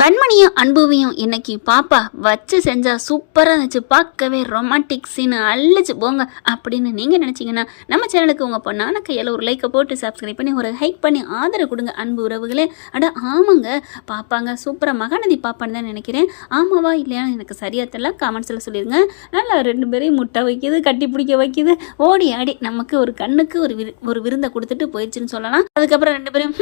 கண்மணியும் அன்புவையும் இன்னைக்கு பாப்பா வச்சு செஞ்சா சூப்பராக இருந்துச்சு, பார்க்கவே ரொமான்டிக் சீனு அள்ளிச்சு போங்க அப்படின்னு நீங்கள் நினச்சிங்கன்னா நம்ம சேனலுக்கு உங்கள் பொண்ணான கையில் ஒரு லைக்கை போட்டு சப்ஸ்கிரைப் பண்ணி ஒரு ஹைக் பண்ணி ஆதரவு கொடுங்க அன்பு உறவுகளே. அட ஆமாங்க, பாப்பாங்க சூப்பராக மகாநதி பாப்பான்னு தான் நினைக்கிறேன். ஆமாவா இல்லையான்னு எனக்கு சரியாக தெரியல, கமெண்ட்ஸில் சொல்லிடுங்க. நல்லா ரெண்டு பேரையும் முட்டை வைக்கிது, கட்டி பிடிக்க வைக்கிது, ஓடி ஆடி நமக்கு ஒரு கண்ணுக்கு ஒரு விருந்தை கொடுத்துட்டு போயிடுச்சுன்னு சொல்லலாம். அதுக்கப்புறம் ரெண்டு பேரும்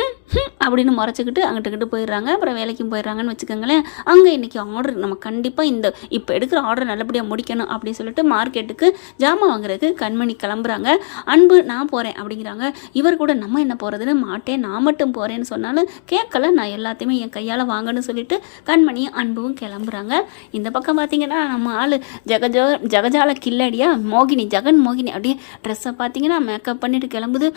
அப்படின்னு முறைச்சிக்கிட்டு அங்கிட்டுக்கிட்டு போயிடுறாங்க. அப்புறம் வேலைக்கும் போயிடுறாங்கன்னு வச்சுக்கோங்களேன். அங்கே இன்றைக்கி ஆர்டர் நம்ம கண்டிப்பாக இப்போ எடுக்கிற ஆர்டர் நல்லபடியாக முடிக்கணும் அப்படின்னு சொல்லிட்டு மார்க்கெட்டுக்கு ஜாமான் வாங்குறதுக்கு கண்மணி கிளம்புறாங்க. அன்பு நான் போகிறேன் அப்படிங்கிறாங்க. இவர் கூட நம்ம என்ன போகிறதுன்னு மாட்டேன், நான் மட்டும் போகிறேன்னு சொன்னாலும் கேட்கல, நான் எல்லாத்தையுமே என் கையால் வாங்கன்னு சொல்லிட்டு கண்மணியும் அன்பும் கிளம்புறாங்க. இந்த பக்கம் பார்த்தீங்கன்னா நம்ம ஆள் ஜகஜால கில்லடியா ஜெகன் மோகினி அப்படியே ட்ரெஸ்ஸை பார்த்தீங்கன்னா மேக்கப் பண்ணிட்டு கிளம்புது.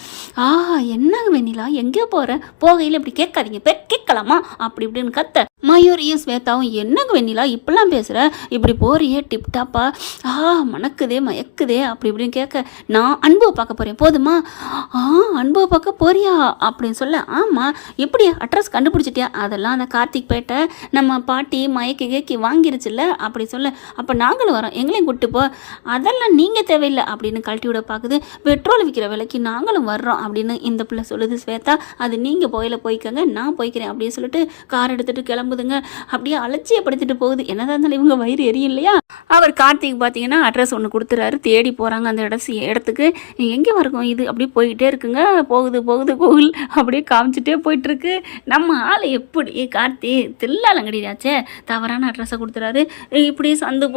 என்ன வெண்ணிலா எங்கே போகிற, போகையில் இப்படி கேட்காதீங்க, கேட்கலாமா அப்படி இப்படின்னு கத்த. மயூரியும் ஸ்வேதாவும் என்னங்க வெண்ணிலா இப்படிலாம் பேசுகிற, இப்படி போறியே டிப்டாப்பா, மணக்குதே மயக்குதே அப்படி இப்படின்னு கேட்க, நான் அன்புவை பார்க்க போகிறேன் போதுமா. அன்புவை பார்க்க போறியா அப்படின்னு சொல்ல, ஆமாம் எப்படி அட்ரஸ் கண்டுபிடிச்சிட்டியா, அதெல்லாம் அந்த கார்த்திக் பேட்டை நம்ம பாட்டி மயக்கி வாங்கிருச்சுல்ல அப்படி சொல்ல, அப்போ நாங்களும் வரோம் எங்களையும் கூப்பிட்டு போ. அதெல்லாம் நீங்கள் தேவையில்லை அப்படின்னு கழட்டி விட பார்க்குது. பெட்ரோல் விற்கிற விலைக்கு நாங்களும் வர்றோம் அப்படின்னு இந்த பிள்ளை சொல்லுது. ஸ்வேதா அது நீங்கள் போய்க்கங்க, நான் போய்க்கிறேன் அப்படின்னு சொல்லிட்டு கார் எடுத்துகிட்டு கிளம்புதுங்க. அப்படியே அலட்சியப்படுத்திட்டு போகுது. என்னதான் இருந்தாலும் இவங்க வயிறு எரியும் இல்லையா. அவர் கார்த்திக் பார்த்தீங்கன்னா அட்ரஸ் ஒன்று கொடுத்துறாரு, தேடி போகிறாங்க அந்த இடத்துக்கு. எங்கே வரைக்கும் இது அப்படியே போய்கிட்டே இருக்குங்க, போகுது கோவில் அப்படியே காமிச்சிட்டே போயிட்டுருக்கு. நம்ம ஆள் எப்படி கார்த்தி தில்லாலங்கடியாச்சே, தவறான அட்ரஸை கொடுத்துறாரு. இப்படி சந்து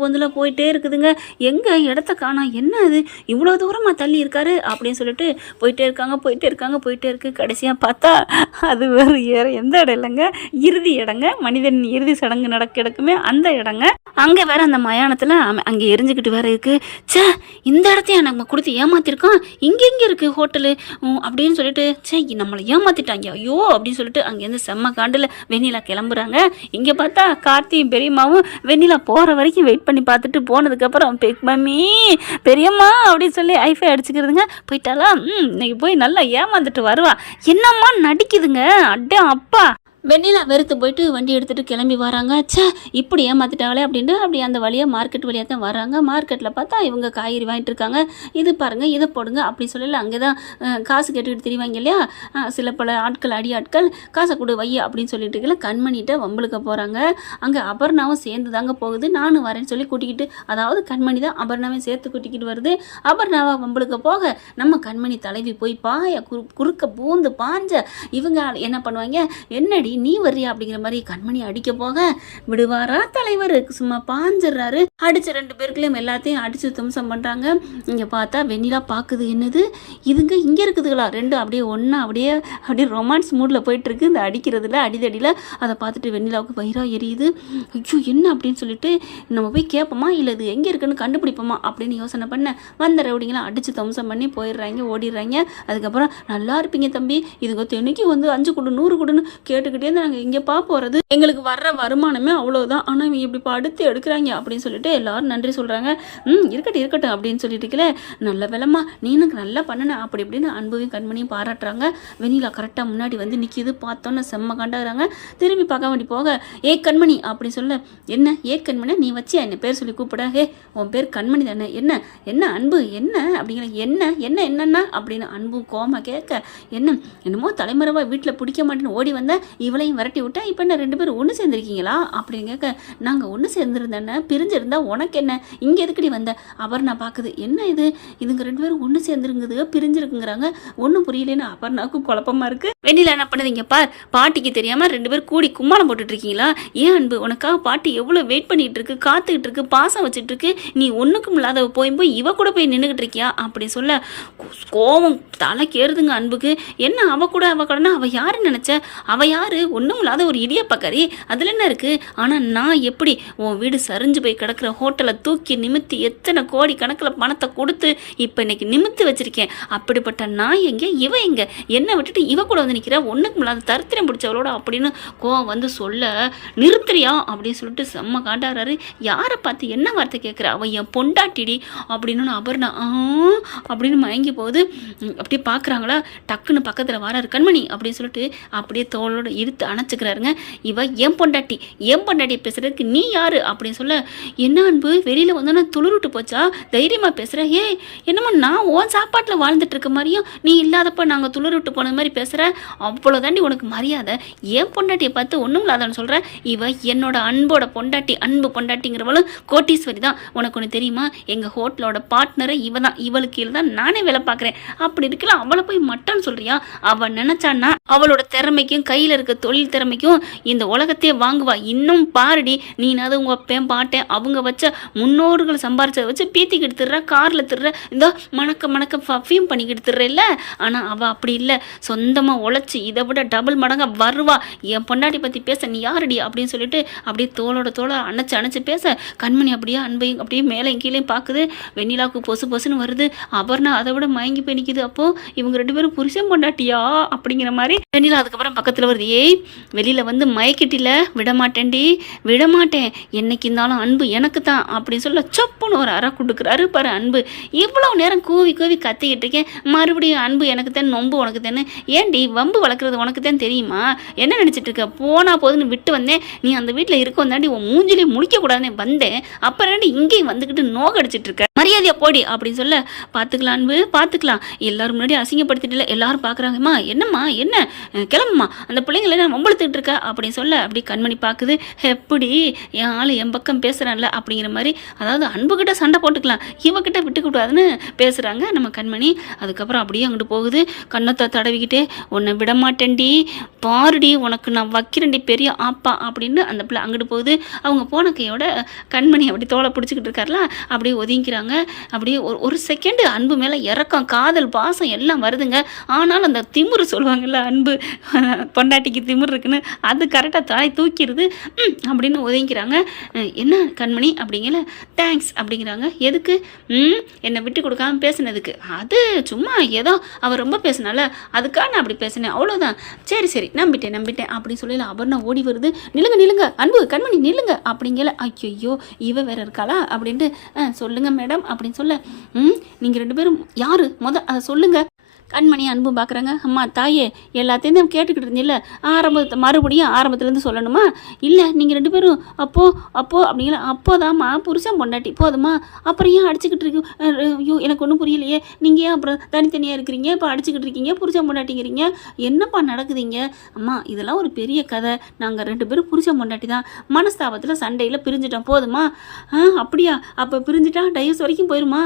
பொந்தில் போயிட்டே இருக்குதுங்க. எங்கே இடத்த காணோம், என்ன அது இவ்வளோ தூரமாக தள்ளி இருக்காரு அப்படின்னு சொல்லிட்டு போயிட்டே இருக்கு. கடைசியாக பார்த்தா அது வேறு எந்த இடம் இல்லைங்க, இறுதி இடங்க, மனிதன் இறுதி சடங்கு நடக்குமே அந்த இடங்க. அங்கே வேற அந்த மயானத்தில் அங்கே எரிஞ்சுக்கிட்டு வேற இருக்கு. சே, இந்த இடத்தையும் நம்ம கொடுத்து ஏமாத்திருக்கோம், இங்கே இருக்கு ஹோட்டலு அப்படின்னு சொல்லிட்டு, சே நம்மளை ஏமாத்திட்டாங்க ஐயோ அப்படின்னு சொல்லிட்டு அங்கேருந்து செம்ம காண்டில் வெண்ணிலா கிளம்புறாங்க. இங்கே பார்த்தா கார்த்தியும் பெரியம்மாவும் வெண்ணிலா போகிற வரைக்கும் வெயிட் பண்ணி பார்த்துட்டு போனதுக்கப்புறம் மம்மி பெரியம்மா அப்படின்னு சொல்லி ஐஃபை அடிச்சுக்கிறதுங்க. போயிட்டாலா, இன்னைக்கு போய் நல்லா ஏமாந்துட்டு வருவா, என்னம்மா நடிக்குதுங்க அட்டே அப்பா. வெண்ணிலா வெறுத்து போயிட்டு வண்டி எடுத்துகிட்டு கிளம்பி வராங்க. சே இப்படி ஏமாத்திட்டாங்களே அப்படின்ட்டு அப்படி அந்த வழியாக மார்க்கெட் வழியாக தான் வராங்க. மார்க்கெட்டில் பார்த்தா இவங்க காய்கறி வாங்கிட்டு இருக்காங்க. இது பாருங்கள், இதை போடுங்க அப்படி சொல்லல. அங்கே தான் காசு கேட்டுக்கிட்டு தெரிவாங்க இல்லையா, சில பல ஆட்கள் காசை கொடு வை அப்படின்னு சொல்லிட்டு இருக்கல. கண்மணிகிட்ட வம்பளுக்க போகிறாங்க. அங்கே அபர்ணாவும் சேர்ந்து தாங்க போகுது. நானும் வரேன்னு சொல்லி கூட்டிக்கிட்டு, அதாவது கண்மணி தான் அபர்ணாவையும் சேர்த்து கூட்டிக்கிட்டு வருது. அபர்ணாவை வம்பளுக்க போக நம்ம கண்மணி தலைவி போய் குறுக்க பூந்து பாஞ்ச இவங்க என்ன பண்ணுவாங்க, என்னடி நீ வர்றியா அப்படிங்கிற மாதிரி கண்மணி அடிக்க போக விடுவாரா தலைவர், சும்மா பாஞ்சிடுறாரு. அடிச்ச ரெண்டு பேருக்குள்ளேயும் எல்லாத்தையும் அடிச்சு தும்சம் பண்றாங்க. இங்க பார்த்தா வெண்ணிலா பாக்குது, என்னது இதுங்க இங்க இருக்குதுங்களா ரெண்டு, அப்படியே ஒன்னா அப்படியே ரொமான்ஸ் மூட்ல போயிட்டு இருக்கு இந்த அடிக்கிறதுல அடிதடியில. அதை பார்த்துட்டு வெண்ணிலாவுக்கு வயிறா எரியுது. ஐயோ என்ன அப்படின்னு சொல்லிட்டு நம்ம போய் கேட்போமா இல்லை இது எங்க இருக்குன்னு கண்டுபிடிப்போமா அப்படின்னு யோசனை பண்ண வந்த ரவுடிங்களாம் அடிச்சு தும்சம் பண்ணி போயிடுறாங்க, ஓடிடுறாங்க. அதுக்கப்புறம் நல்லா இருப்பீங்க தம்பி, இதுங்க தென்னைக்கு வந்து 5 கொடு 100 கொடுன்னு கேட்டுக்கிட்டே நாங்கள் இங்கே போகிறது, எங்களுக்கு வர்ற வருமானமே அவ்வளோதான், ஆனால் இவங்க இப்படி படுத்து எடுக்கிறாங்க அப்படின்னு சொல்லிட்டு எல்லாரும் நன்றி சொல்கிறாங்க. இருக்கட்டும் அப்படின்னு சொல்லிட்டு இருக்கல, நல்ல வேலைம்மா நீ எனக்கு நல்லா பண்ணின அப்படி இப்படின்னு அன்பையும் கண்மணியும் பாராட்டுறாங்க. வெண்ணிலா கரெக்டாக முன்னாடி வந்து நிற்கிது. பார்த்தோன்னு செம்ம கண்டாகிறாங்க. திரும்பி பார்க்க வேண்டி போக, ஏ கண்மணி அப்படி சொல்ல, என்ன ஏ கண்மணி நீ வச்சியா என்ன பேர் சொல்லி கூப்பிட, ஹே உன் பேர் கண்மணி தானே, என்ன அன்பு என்ன அப்படிங்கிற, என்னன்னா அப்படின்னு அன்பு கோமா கேட்க, என்னமோ தலைமறைவா வீட்டில் பிடிக்க மாட்டேன்னு ஓடி வந்த இவளையும் விரட்டி விட்டா, இப்போ என்ன 2 பேரும் ஒன்று சேர்ந்துருக்கீங்களா அப்படின்னு கேட்க, நாங்கள் ஒன்று சேர்ந்துருந்தேன்னு பிரிஞ்சிருந்தா உனக்கு என்ன, இங்கே எதுக்கடி வந்த. அபர்ணா பார்க்குது, என்ன இதுங்க 2 பேரும் ஒன்று சேர்ந்துருங்குது பிரிஞ்சிருக்குங்கிறாங்க, ஒன்றும் புரியலன்னு அபர்ணாவுக்கும் குழப்பமா இருக்கு. வெண்ணிலா என்ன பண்ணுதுங்க பார், பாட்டிக்கு தெரியாம 2 பேர் கூடி கும்மாளம் போட்டுட்டு இருக்கீங்களா, ஏன் அன்பு உனக்காக பாட்டி எவ்வளோ வெயிட் பண்ணிட்டு இருக்கு, காத்துக்கிட்டு இருக்கு, பாசம் வச்சுட்டு இருக்கு, நீ ஒன்றுக்கும் இல்லாத போய் இவ கூட போய் நின்றுக்கிட்டு இருக்கியா அப்படி சொல்ல கோவம் தலைக்கு ஏறுதுங்க அன்புக்கு. என்ன அவ கூடனா அவ யாருன்னு நினைச்ச, அவ யாரு ஒன்றும் இல்லாத ஒரு இடியப்பக்கறி, அதில் என்ன இருக்குது. ஆனால் நான் எப்படி உன் வீடு சரிஞ்சு போய் கிடக்கிற ஹோட்டலை தூக்கி நிமித்தி எத்தனை கோடி கணக்கில் பணத்தை கொடுத்து இப்போ இன்னைக்கு நிமித்து வச்சிருக்கேன். அப்படிப்பட்ட நான் எங்கே, இவ எங்கே, என்னை விட்டுட்டு இவ கூட வந்து நிற்கிற, ஒன்றுக்கும் இல்லாத தரித்திரம் பிடிச்சவளோட அப்படின்னு கோவம் வந்து சொல்ல, நிறுத்துறியா அப்படின்னு சொல்லிட்டு செம்ம காண்டாடுறாரு. யாரை பார்த்து என்ன வார்த்தை கேட்குற, அவன் என் பொண்டாட்டிடி அப்படின்னு அபர்ணா அப்படின்னு மயங்கி போகுது. அப்படியே பார்க்குறாங்களா, டக்குன்னு பக்கத்தில் வராரு கண்மணி அப்படின்னு சொல்லிட்டு அப்படியே தோளோட இழுத்து அணைச்சிக்கிறாருங்க. இவ என் பொண்டாட்டியை பேசுறதுக்கு நீ யாரு அப்படின்னு சொல்ல, என்ன அன்பு வெளியில் வந்தோன்னா துளிருட்டு போச்சா, தைரியமாக பேசுகிற, என்னம்மா நான் உன் சாப்பாட்டில் வாழ்ந்துட்டு இருக்க மாதிரியும் நீ இல்லாதப்ப நாங்கள் துளிருட்டு போனது மாதிரி பேசுகிற, அவ்வளோதாண்டி உனக்கு மரியாதை, என் பொண்டாட்டியை பார்த்து ஒன்றும் இல்லாதன்னு சொல்கிற, இவ என்னோட அன்போட பொண்டாட்டி, அன்பு பொண்டாட்டிங்கிறவளும் கோட்டீஸ்வரி தான். உனக்கு ஒன்று தெரியுமா, எங்கள் ஹோட்டலோட பார்ட்னரை இவ தான், இவளுக்கு கீழே தான் நானே வேலை பார்க்குறேன். அப்படி இருக்கலாம் அவளை போய் மட்டன்னு சொல்கிறியா, அவள் நினச்சான்னா அவளோட திறமைக்கும் கையில் இருக்க தொழில் திறமைக்கும் இந்த உலகத்தையே வாங்குவா. இன்னும் பாருடி, நீனாவது உங்கள் அப்பேன் பாட்டேன் அவங்க வச்ச முன்னோர்கள் சம்பாரிச்சதை வச்சு பீத்திக்கு எடுத்துடுற, காரில் திருற, இந்த மணக்க பர்ஃப்யூம் பண்ணிக்கிட்டு எடுத்துடுறேல்ல. ஆனால் அவள் அப்படி இல்லை, சொந்தமாக உழைச்சி இதை விட டபுள் மடங்காக வருவா. என் பொண்டாட்டி பற்றி பேச நீ யாரடி அப்படின்னு சொல்லிட்டு அப்படியே தோளோட அணைச்சு பேச, கண்மணி அப்படியே அன்பையும் அப்படியே மேலே கீழே பார்க்குது. வெண்ணிலாவுக்கு பொசுன்னு வருது. அபர்ணா அதை விட மயங்கி போய் நிற்கிது. அப்போது இவங்க 2 பேரும் புருஷன் பொண்டாட்டியா அப்படிங்கிற மாதிரி வெண்ணிலா அதுக்கப்புறம் பக்கத்தில் வருது. வெளியில் வந்து மயக்கிட்டில விடமாட்டேன், என்னைக்கு இருந்தாலும் அன்பு எனக்கு தான் அப்படின்னு சொல்ல சொப்புன்னு ஒரு அறை கொடுக்குறாரு பாரு அன்பு. இவ்வளோ நேரம் கூவி கத்திக்கிட்டு இருக்கேன், மறுபடியும் அன்பு எனக்கு தான், நொம்பு உனக்கு தானே, ஏன்டி வம்பு வளர்க்குறது உனக்கு தான் தெரியுமா, என்ன நினச்சிட்டு இருக்க, போனா போதுன்னு விட்டு வந்தேன், நீ அந்த வீட்டில் இருக்கோம் தாண்டி உன் மூஞ்சிலே முடிக்கக்கூடாதுன்னு வந்தேன், அப்புறம் இங்கேயும் வந்துக்கிட்டு நோக அடிச்சிட்டு இருக்க, மரியாதையா போடி அப்படின்னு சொல்ல, பார்த்துக்கலாம் அன்பு பார்த்துக்கலாம், எல்லாரும் முன்னாடி அசிங்கப்படுத்திட்டு எல்லாரும் பார்க்குறாங்கம்மா, என்னம்மா என்ன கிளம்புமா, அந்த பிள்ளைங்களை நான் வம்பளுத்துக்கிட்டு இருக்கா அப்படின்னு சொல்ல, அப்படி கண்மணி பார்க்குது, எப்படி என் ஆள் என் பக்கம் பேசுகிறான்ல அப்படிங்கிற மாதிரி, அதாவது அன்புக்கிட்ட சண்டை போட்டுக்கலாம், இவக்கிட்ட விட்டுக்கூடாதுன்னு பேசுகிறாங்க நம்ம கண்மணி. அதுக்கப்புறம் அப்படியே அங்கிட்டு போகுது, கண்ணத்தை தடவிக்கிட்டே, உன்னை விடமாட்டேன்டி, பாருடி உனக்கு நான் வைக்கிறேன்டி பெரிய ஆப்பா அப்படின்னு அந்த பிள்ளை அங்கிட்டு போகுது. அவங்க போன கையோட கண்மணி அப்படி தோலை பிடிச்சிக்கிட்டு இருக்காருல, அப்படியே ஒதுங்கிக்கிறாங்க. அப்படியே ஒரு செகண்டு அன்பு மேலே இறக்கம், காதல், பாசம் எல்லாம் வருதுங்க. ஆனாலும் அந்த திமிரு சொல்லுவாங்கல்ல, அன்பு பொண்டாட்டிக்கு திமிர் இருக்குன்னு, அது கரெக்டாக தாய் தூக்கிடுது. அப்படின்னு ஒதுங்கிக்கிறாங்க. என்ன கண்மணி அப்படிங்கல, தேங்க்ஸ் அப்படிங்கிறாங்க. எதுக்கு, என்னை விட்டு கொடுக்காம பேசுனதுக்கு, அது சும்மா ஏதோ அவர் ரொம்ப பேசினால அதுக்காக நான் அப்படி பேசினேன், அவ்வளோதான், சரி நம்பிட்டேன் அப்படின்னு சொல்லல. அபர்ணா ஓடி வருது, நில்லுங்க அன்பு கண்மணி நில்லுங்க அப்படிங்கல. ஐயோ இவ வேற இருக்காளா அப்படின்ட்டு, சொல்லுங்க மேடம் அப்படின்னு சொல்ல, நீங்கள் 2 பேரும் யாரு அதை சொல்லுங்க. கண்மணி அன்பு பார்க்குறாங்க. அம்மா தாயே எல்லாத்தையும் தான் கேட்டுக்கிட்டு இருந்தீல்ல, மறுபடியும் ஆரம்பத்துலேருந்து சொல்லணுமா, இல்லை நீங்கள் 2 பேரும் அப்போ அப்படிங்கிற, அப்போதாம்மா புருஷன் பொண்டாட்டி போதுமா, அப்புறம் ஏன் அடிச்சுக்கிட்டு இருக்கு, ஐயோ எனக்கு ஒன்றும் புரியலையே, நீங்கள் ஏன் அப்புறம் தனித்தனியாக இருக்கிறீங்க, இப்போ அடிச்சுக்கிட்டு இருக்கீங்க, புருஷன் பொண்டாட்டிங்கிறீங்க, என்னப்பா நடக்குதுங்க. அம்மா இதெல்லாம் ஒரு பெரிய கதை, நாங்கள் 2 பேரும் புருஷன் பொண்டாட்டி தான், மனஸ்தாபத்தில் சண்டையில் பிரிஞ்சுட்டோம் போதுமா. அப்படியா, அப்போ பிரிஞ்சுட்டா டைவர்ஸ் வரைக்கும் போயிருமா,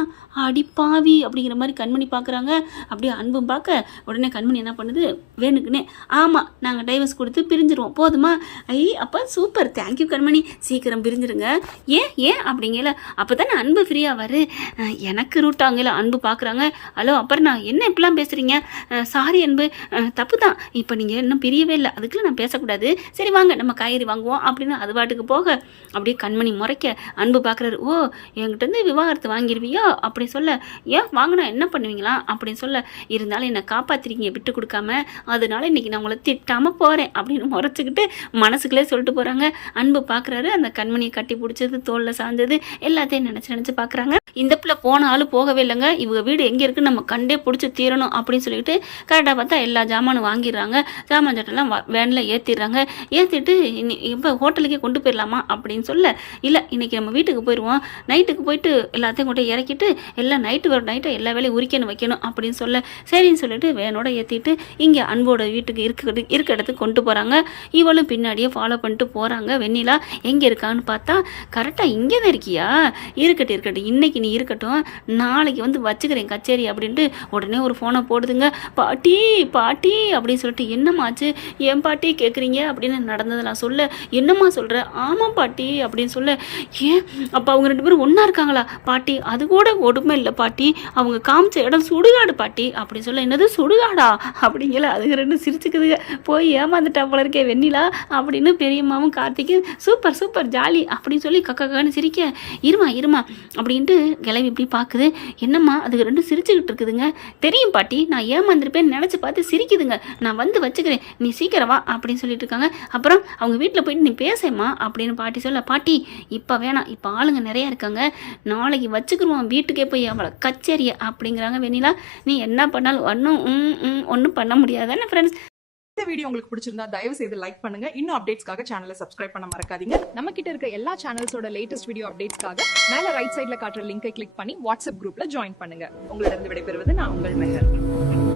அடிப்பாவி அப்படிங்கிற மாதிரி கண்மணி பார்க்குறாங்க. அப்படியே அன்பு பார்க்க உடனே கண்மணி என்ன பண்ணுது, வேணுக்குன்னே, ஆமாம் நாங்கள் டைவர்ஸ் கொடுத்து பிரிஞ்சிருவோம் போதுமா. அப்போ சூப்பர், தேங்க்யூ கண்மணி, சீக்கிரம் பிரிஞ்சிருங்க. ஏன் அப்படிங்கல, அப்போ தானே அன்பு ஃப்ரீயாக வரு, எனக்கு ரூட்டாங்கல. அன்பு பார்க்குறாங்க. ஹலோ அப்புறம் நான் என்ன இப்படிலாம் பேசுகிறீங்க, சாரி அன்பு, தப்பு தான், இப்போ நீங்கள் இன்னும் பிரியவே இல்லை, அதுக்குள்ள நான் பேசக்கூடாது, சரி வாங்க நம்ம காய்கறி வாங்குவோம் அப்படின்னு அது பாட்டுக்கு போக, அப்படியே கண்மணி முறைக்க அன்பு பார்க்குறாரு. ஓ என்கிட்ட விவாகரத்து வாங்கிடுவியோ அப்படி சொல்ல, ஏன் வாங்கினா என்ன பண்ணுவீங்களா அப்படின்னு சொல்ல, இருந்தாலும் என்னை காப்பாற்றிருக்கீங்க விட்டு கொடுக்காம, அதனால இன்றைக்கி நான் உங்களை திட்டாமல் போகிறேன் அப்படின்னு முறைச்சிக்கிட்டு மனசுக்குள்ளே சொல்லிட்டு போகிறாங்க. அன்பு பார்க்குறாரு, அந்த கண்மணியை கட்டி பிடிச்சது, தோளில் சாய்ந்தது எல்லாத்தையும் நினச்சி பார்க்குறாங்க. இந்த பிள்ளை போன ஆள் போகவே இல்லைங்க, இவங்க வீடு எங்கே இருக்குன்னு நம்ம கண்டே பிடிச்சி தீரணும் அப்படின்னு சொல்லிட்டு கரெக்டாக பார்த்தா எல்லா ஜாமானும் வாங்கிடுறாங்க. ஜாமான் சட்டெல்லாம் வேனில் ஏற்றிடுறாங்க. ஏற்றிட்டு இப்போ ஹோட்டலுக்கே கொண்டு போயிடலாமா அப்படின்னு சொல்ல, இல்லை இன்றைக்கி நம்ம வீட்டுக்கு போயிடுவோம், நைட்டுக்கு போயிட்டு எல்லாத்தையும் கொண்டு இறக்கிட்டு எல்லாம் நைட்டை எல்லா வேலையும் உரிக்கணும் வைக்கணும் அப்படின்னு சொல்ல, சரின்னு சொல்லிட்டு வேனோட ஏற்றிட்டு இங்கே அன்போட வீட்டுக்கு இருக்க இடத்துக்கு கொண்டு போகிறாங்க. இவளும் பின்னாடியே ஃபாலோ பண்ணிட்டு போகிறாங்க. வெண்ணிலா எங்கே இருக்கான்னு பார்த்தா, கரெக்டாக இங்கே தான் இருக்கியா, இருக்கட்டும் இன்னைக்கு நீ இருக்கட்டும், நாளைக்கு வந்து வச்சுக்கிறேன் கச்சேரி அப்படின்ட்டு உடனே ஒரு ஃபோனை போடுதுங்க. பாட்டி அப்படின்னு சொல்லிட்டு, என்னம்மாச்சு ஏன் பாட்டி கேட்குறீங்க அப்படின்னு நடந்ததெல்லாம் சொல்ல, என்னம்மா சொல்கிற, ஆமாம் பாட்டி அப்படின்னு சொல்ல, ஏன் அப்போ அவங்க 2 பேரும் ஒன்றா இருக்காங்களா பாட்டி, அது கூட ஒடுமை இல்லை பாட்டி, அவங்க காமிச்ச இடம் சுடுகாடு பாட்டி அப்படி சொல்ல, என்னது சுடுகாடா அப்படிங்கல. அதுங்க 2 சிரிச்சுக்குதுங்க, போய் ஏமாந்துட்டா போல இருக்கே வெண்ணிலா அப்படின்னு பெரியம்மாவும் கார்த்திக்கும் சூப்பர் ஜாலி அப்படின்னு சொல்லி கக்கான்னு சிரிக்க, இருமா அப்படின்ட்டு கிளம்பி இப்படி பார்க்குது. என்னம்மா அதுக்கு 2 சிரிச்சுக்கிட்டு இருக்குதுங்க, தெரியும் பாட்டி நான் ஏமாந்துருப்பேன்னு நினச்சி பார்த்து சிரிக்குதுங்க, நான் வந்து வச்சுக்கிறேன் நீ சீக்கிரம் வா அப்படின்னு சொல்லிட்டு இருக்காங்க. அப்புறம் அவங்க வீட்டில் போயிட்டு நீ பேசேம்மா அப்படின்னு பாட்டி சொல்ல, பாட்டி இப்போ வேணாம், இப்போ ஆளுங்க நிறையா இருக்காங்க, நாளைக்கு வச்சுக்கிருவோம் வீட்டுக்கே போய் அவளை கச்சேரியை அப்படிங்கிறாங்க. வெண்ணிலா நீ என்ன பண்ணாலும் ஒன்றும் பண்ண முடியாதானே ஃப்ரெண்ட்ஸ். இந்த வீடியோ உங்களுக்கு பிடிச்சிருந்தா தயவு செய்து லைக் பண்ணுங்க. இன்னும் அப்டேட்ஸ்க்காக சேனலை சப்ஸ்கிரைப் பண்ண மறக்காதீங்க. நம்ம கிட்ட இருக்க எல்லா சேனல்ஸோட லேட்டஸ்ட் வீடியோ அப்டேட்ஸ்க்காக மேல ரைட் சைடுல காட்டுற லிங்கை கிளிக் பண்ணி வாட்ஸ்அப் குரூப்ல ஜாயின் பண்ணுங்க. உங்களிடம் விடைபெறுவது நான் உங்கள் மெஹர்.